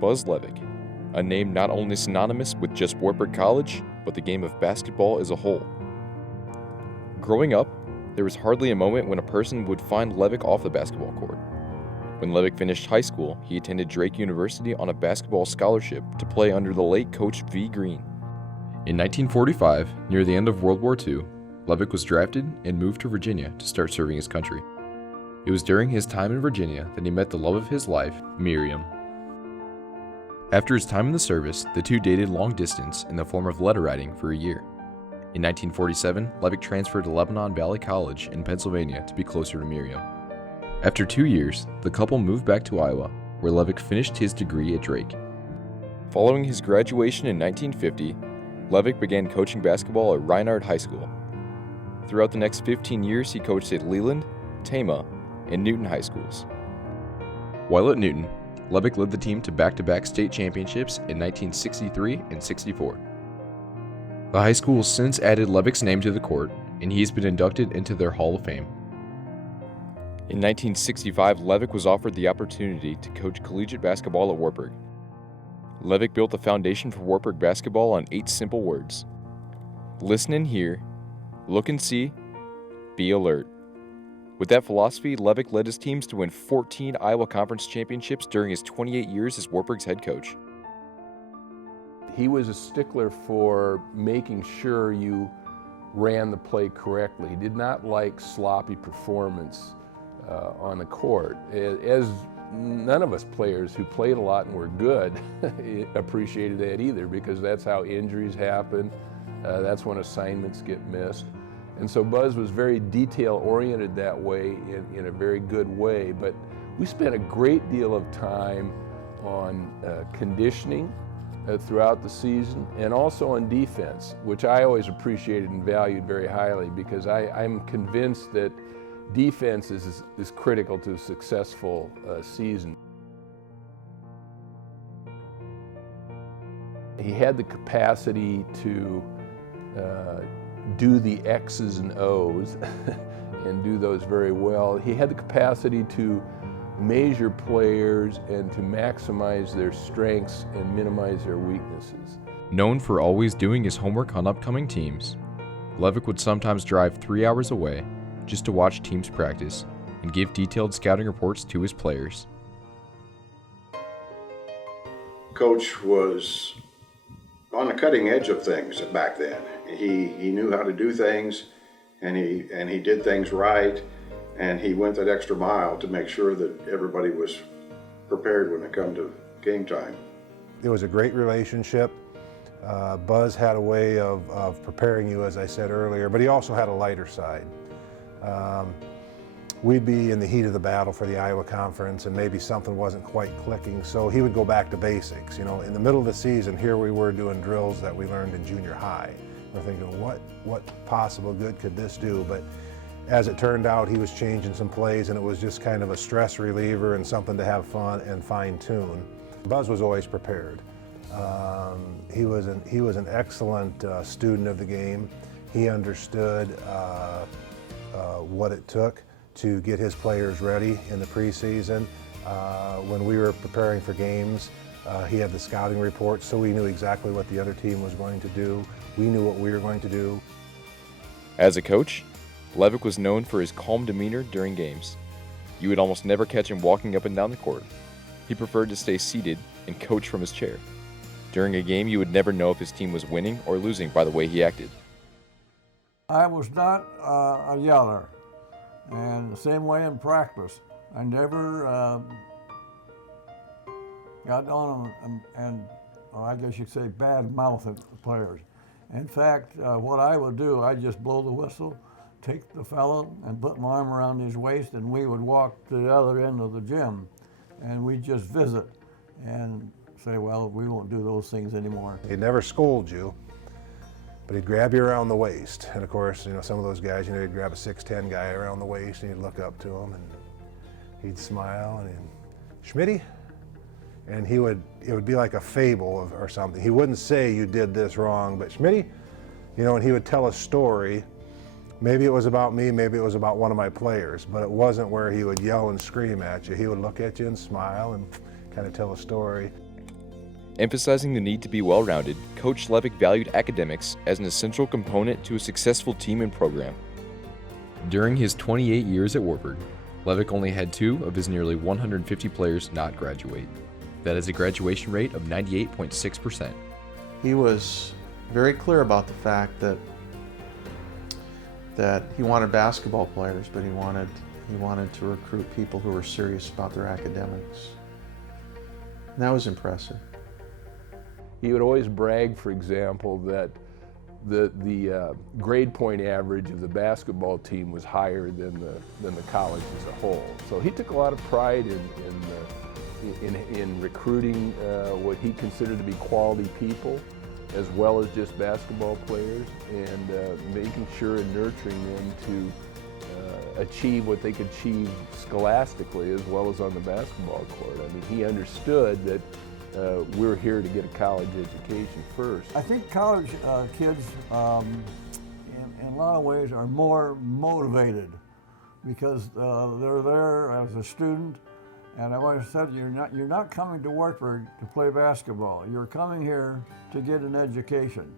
Buzz Levick, a name not only synonymous with just Wartburg College, but the game of basketball as a whole. Growing up, there was hardly a moment when a person would find Levick off the basketball court. When Levick finished high school, he attended Drake University on a basketball scholarship to play under the late coach V. Green. In 1945, near the end of World War II, Levick was drafted and moved to Virginia to start serving his country. It was during his time in Virginia that he met the love of his life, Miriam. After his time in the service, the two dated long distance in the form of letter writing for a year. In 1947, Levick transferred to Lebanon Valley College in Pennsylvania to be closer to Miriam. After 2 years, the couple moved back to Iowa, where Levick finished his degree at Drake. Following his graduation in 1950, Levick began coaching basketball at Reinhardt High School. Throughout the next 15 years, he coached at Leland, Tama, and Newton High Schools. While at Newton, Levick led the team to back-to-back state championships in 1963 and 64. The high school since added Levick's name to the court, and he's been inducted into their Hall of Fame. In 1965, Levick was offered the opportunity to coach collegiate basketball at Wartburg. Levick built the foundation for Wartburg basketball on 8 simple words: listen and hear, look and see, be alert. With that philosophy, Levick led his teams to win 14 Iowa Conference championships during his 28 years as Wartburg's head coach. He was a stickler for making sure you ran the play correctly. He did not like sloppy performance on the court. As none of us players who played a lot and were good appreciated that either, because that's how injuries happen. That's when assignments get missed. And so Buzz was very detail-oriented that way, in a very good way. But we spent a great deal of time on conditioning throughout the season, and also on defense, which I always appreciated and valued very highly, because I'm convinced that defense is critical to a successful season. He had the capacity to do the X's and O's and do those very well. He had the capacity to measure players and to maximize their strengths and minimize their weaknesses. Known for always doing his homework on upcoming teams, Levick would sometimes drive 3 hours away just to watch teams practice and give detailed scouting reports to his players. Coach was on the cutting edge of things back then. He knew how to do things, and he did things right, and he went that extra mile to make sure that everybody was prepared when it come to game time. It was a great relationship. Buzz had a way of preparing you, as I said earlier, but he also had a lighter side. We'd be in the heat of the battle for the Iowa Conference, and maybe something wasn't quite clicking, so he would go back to basics. You know, in the middle of the season, here we were doing drills that we learned in junior high. We're thinking, what possible good could this do? But as it turned out, he was changing some plays, and it was just kind of a stress reliever and something to have fun and fine-tune. Buzz was always prepared. He was an excellent student of the game. He understood what it took to get his players ready in the preseason. When we were preparing for games, he had the scouting reports, so we knew exactly what the other team was going to do. We knew what we were going to do. As a coach, Levick was known for his calm demeanor during games. You would almost never catch him walking up and down the court. He preferred to stay seated and coach from his chair. During a game, you would never know if his team was winning or losing by the way he acted. I was not a yeller, and the same way in practice. I never got on and I guess you'd say bad mouth at the players. In fact, what I would do, I'd just blow the whistle, take the fellow and put my arm around his waist, and we would walk to the other end of the gym, and we'd just visit and say, well, we won't do those things anymore. He'd never scold you, but he'd grab you around the waist. And of course, you know, some of those guys, you know, he'd grab a 6'10" guy around the waist, and he'd look up to him, and he'd smile, and he'd, Schmitty? And it would be like a fable or something. He wouldn't say you did this wrong, but Schmitty, you know, and he would tell a story. Maybe it was about me, maybe it was about one of my players, but it wasn't where he would yell and scream at you. He would look at you and smile and kind of tell a story. Emphasizing the need to be well-rounded, Coach Levick valued academics as an essential component to a successful team and program. During his 28 years at Wartburg, Levick only had 2 of his nearly 150 players not graduate. That is a graduation rate of 98.6%. He was very clear about the fact that he wanted basketball players, but he wanted to recruit people who were serious about their academics. And that was impressive. He would always brag, for example, that the grade point average of the basketball team was higher than the college as a whole. So he took a lot of pride in recruiting what he considered to be quality people, as well as just basketball players, and making sure and nurturing them to achieve what they could achieve scholastically as well as on the basketball court. I mean, he understood that we're here to get a college education first. I think college kids, in a lot of ways, are more motivated because they're there as a student. And I always said, you're not coming to Wartburg to play basketball. You're coming here to get an education.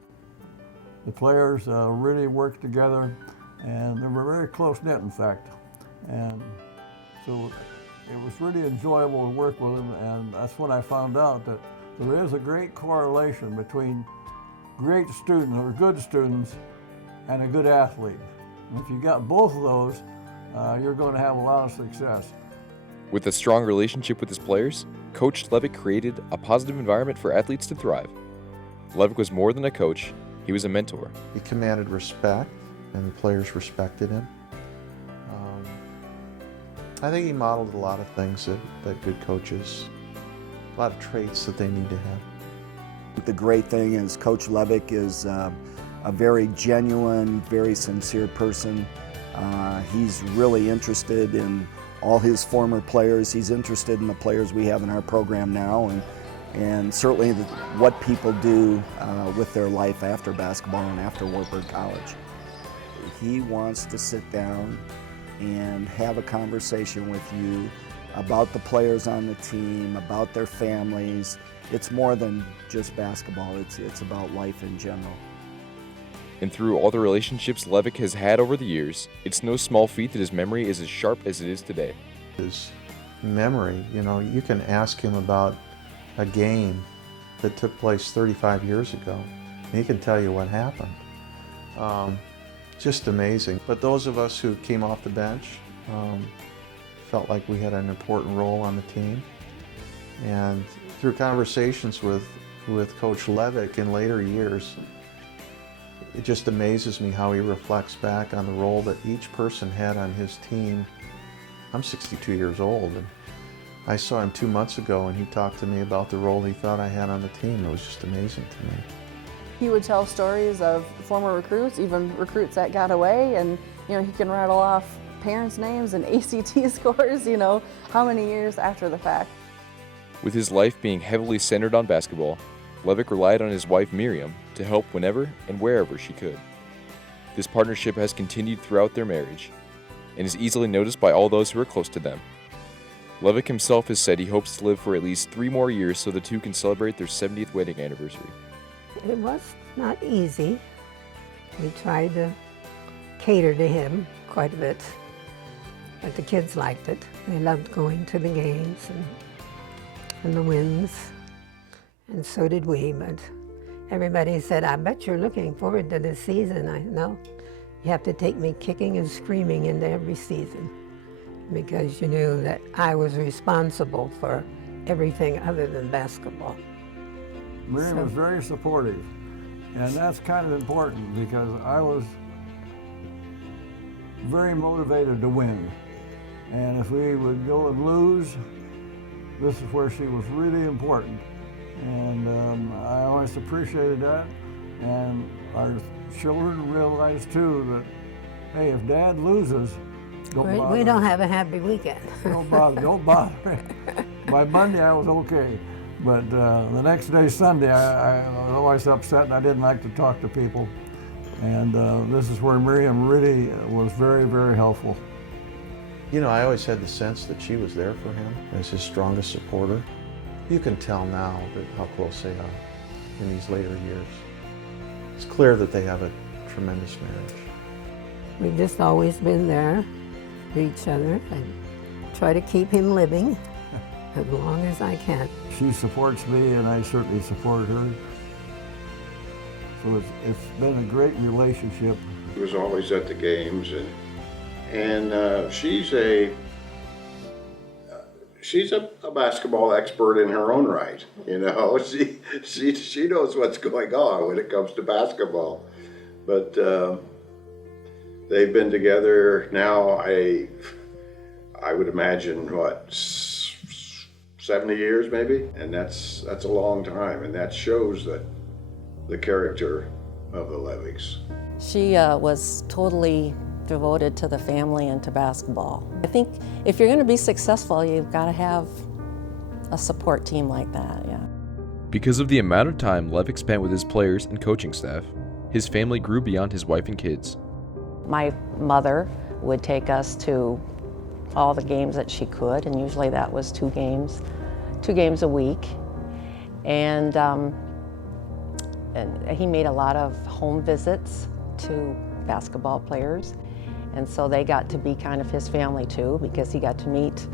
The players really work together, and they were very close-knit, in fact. And so it was really enjoyable to work with them, and that's when I found out that there is a great correlation between great students or good students and a good athlete. And if you got both of those, you're going to have a lot of success. With a strong relationship with his players, Coach Levick created a positive environment for athletes to thrive. Levick was more than a coach, he was a mentor. He commanded respect, and the players respected him. I think he modeled a lot of things that good coaches, a lot of traits that they need to have. The great thing is Coach Levick is a very genuine, very sincere person. He's really interested in all his former players. He's interested in the players we have in our program now, and certainly what people do with their life after basketball and after Wartburg College. He wants to sit down and have a conversation with you about the players on the team, about their families. It's more than just basketball, it's about life in general. And through all the relationships Levick has had over the years, it's no small feat that his memory is as sharp as it is today. His memory, you can ask him about a game that took place 35 years ago, and he can tell you what happened. Just amazing. But those of us who came off the bench felt like we had an important role on the team. And through conversations with Coach Levick in later years, it just amazes me how he reflects back on the role that each person had on his team. I'm 62 years old, and I saw him 2 months ago, and he talked to me about the role he thought I had on the team. It was just amazing to me. He would tell stories of former recruits, even recruits that got away, and he can rattle off parents' names and ACT scores, how many years after the fact. With his life being heavily centered on basketball, Levick relied on his wife Miriam to help whenever and wherever she could. This partnership has continued throughout their marriage and is easily noticed by all those who are close to them. Levick himself has said he hopes to live for at least 3 more years so the two can celebrate their 70th wedding anniversary. It was not easy. We tried to cater to him quite a bit, but the kids liked it. They loved going to the games and the wins, and so did we. But everybody said, I bet you're looking forward to this season. I know. You have to take me kicking and screaming into every season because you knew that I was responsible for everything other than basketball. Miriam was very supportive, and that's kind of important because I was very motivated to win. And if we would go and lose, this is where she was really important. And I always appreciated that. And our children realized too that, hey, if Dad loses, don't bother. We don't have a happy weekend. Don't bother. By Monday I was okay. But the next day, Sunday, I was always upset and I didn't like to talk to people. And this is where Miriam really was very, very helpful. I always had the sense that she was there for him as his strongest supporter. You can tell now that how close they are in these later years. It's clear that they have a tremendous marriage. We've just always been there for each other. I try to keep him living as long as I can. She supports me and I certainly support her. So it's been a great relationship. He was always at the games, and she's a basketball expert in her own right. You know, she knows what's going on when it comes to basketball. But they've been together now. I would imagine 70 years maybe, and that's a long time, and that shows that the character of the Levicks. She was totally devoted to the family and to basketball. I think if you're going to be successful, you've got to have a support team like that, yeah. Because of the amount of time Levick spent with his players and coaching staff, his family grew beyond his wife and kids. My mother would take us to all the games that she could, and usually that was two games a week. And he made a lot of home visits to basketball players, and so they got to be kind of his family too, because he got to meet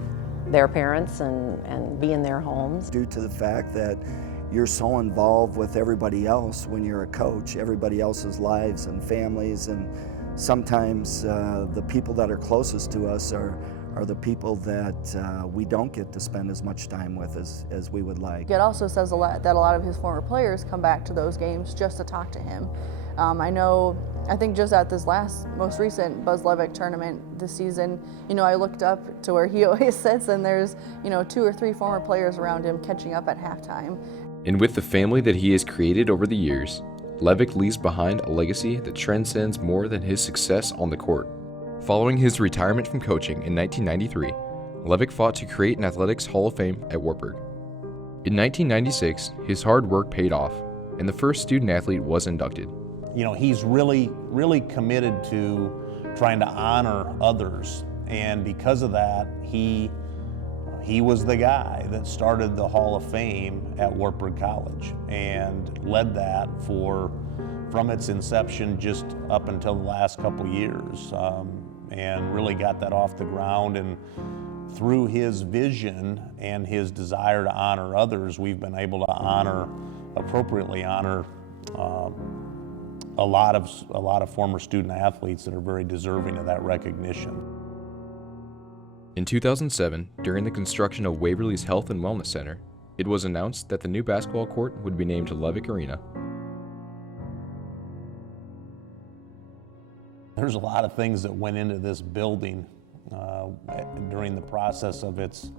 their parents and be in their homes. Due to the fact that you're so involved with everybody else when you're a coach, everybody else's lives and families, and sometimes the people that are closest to us are the people that we don't get to spend as much time with as we would like. It also says a lot that a lot of his former players come back to those games just to talk to him. I think just at this most recent Buzz Levick tournament this season, I looked up to where he always sits, and there's, 2 or 3 former players around him catching up at halftime. And with the family that he has created over the years, Levick leaves behind a legacy that transcends more than his success on the court. Following his retirement from coaching in 1993, Levick fought to create an athletics Hall of Fame at Wartburg. In 1996, his hard work paid off, and the first student athlete was inducted. He's really, really committed to trying to honor others, and because of that, he was the guy that started the Hall of Fame at Wartburg College and led that from its inception just up until the last couple years, and really got that off the ground. And through his vision and his desire to honor others, we've been able to appropriately honor a lot of former student athletes that are very deserving of that recognition. In 2007, during the construction of Waverly's Health and Wellness Center, it was announced that the new basketball court would be named Levick Arena. There's a lot of things that went into this building during the process of its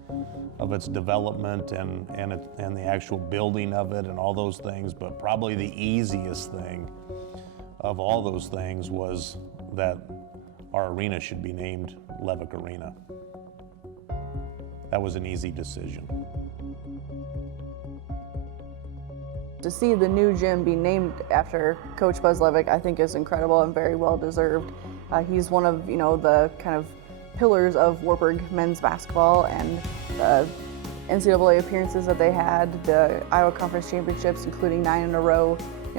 development and the actual building of it and all those things, but probably the easiest thing of all those things was that our arena should be named Levick Arena. That was an easy decision. To see the new gym be named after Coach Buzz Levick, I think is incredible and very well deserved. He's one of the kind of pillars of Wartburg men's basketball, and the NCAA appearances that they had, the Iowa Conference Championships, including 9 in a row.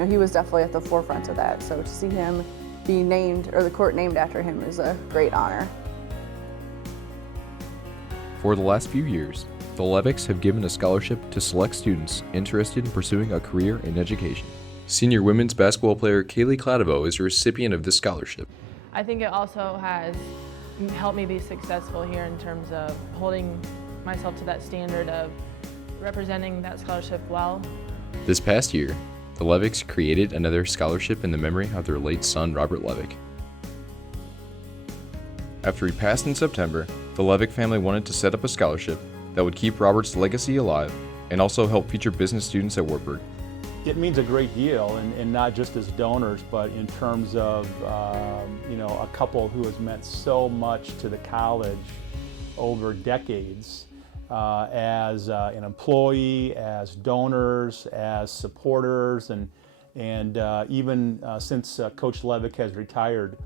He was definitely at the forefront of that. So to see him be named, or the court named after him, is a great honor. For the last few years, the Levicks have given a scholarship to select students interested in pursuing a career in education. Senior women's basketball player Kaylee Cladovo is a recipient of this scholarship. I think it also has helped me be successful here in terms of holding myself to that standard of representing that scholarship well. This past year, the Levicks created another scholarship in the memory of their late son, Robert Levick. After he passed in September, the Levick family wanted to set up a scholarship that would keep Robert's legacy alive and also help future business students at Wartburg. It means a great deal, and not just as donors, but in terms of a couple who has meant so much to the college over decades, as an employee, as donors, as supporters, and even since Coach Levick has retired,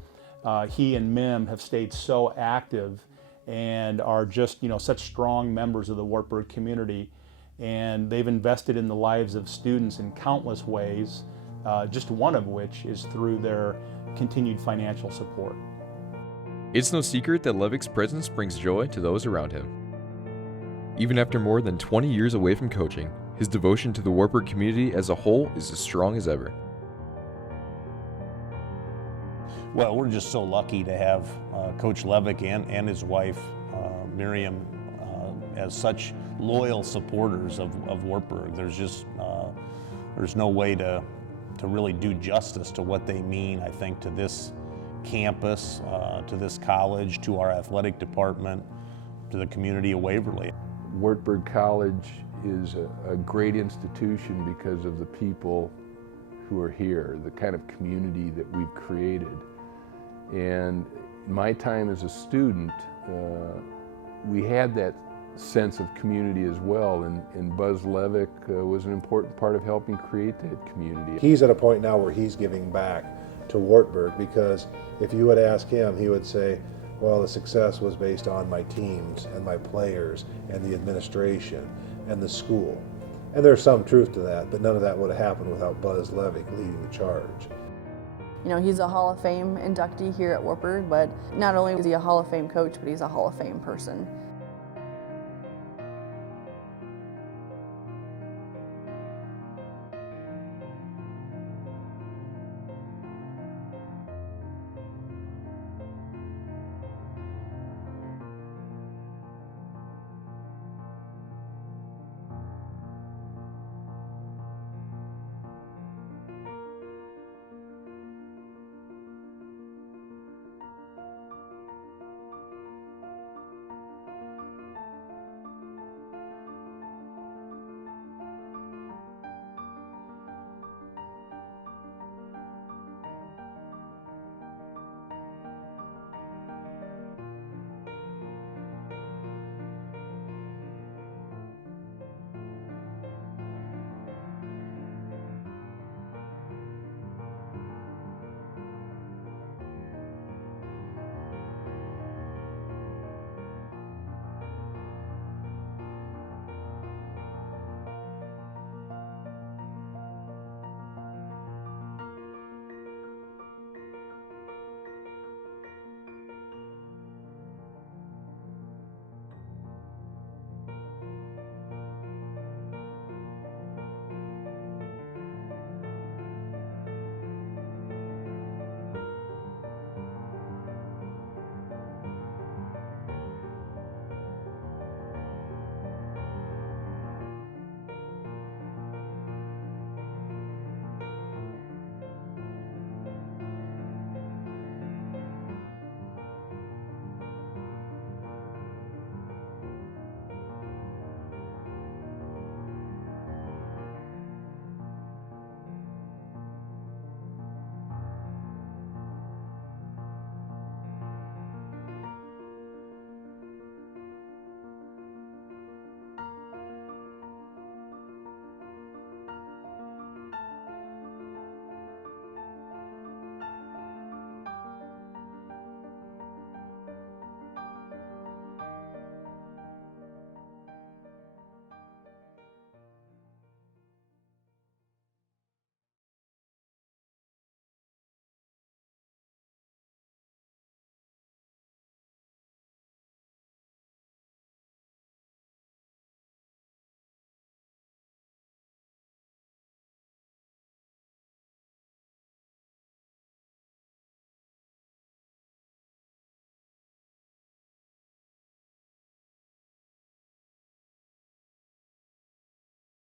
he and Mim have stayed so active and are just such strong members of the Wartburg community. and they've invested in the lives of students in countless ways, just one of which is through their continued financial support. It's no secret that Levick's presence brings joy to those around him. Even after more than 20 years away from coaching, his devotion to the Wartburg community as a whole is as strong as ever. Well, we're just so lucky to have Coach Levick and his wife, Miriam, as such loyal supporters of Wartburg. There's just there's no way to really do justice to what they mean, I think, to this campus, to this college, to our athletic department, to the community of Waverly. Wartburg College is a great institution because of the people who are here, the kind of community that we've created. And in my time as a student, we had that sense of community as well, and Buzz Levick was an important part of helping create that community. He's at a point now where he's giving back to Wartburg, because if you would ask him, he would say, well, the success was based on my teams and my players and the administration and the school. And there's some truth to that, but none of that would have happened without Buzz Levick leading the charge. You know, he's a Hall of Fame inductee here at Wartburg, but not only is he a Hall of Fame coach, but he's a Hall of Fame person.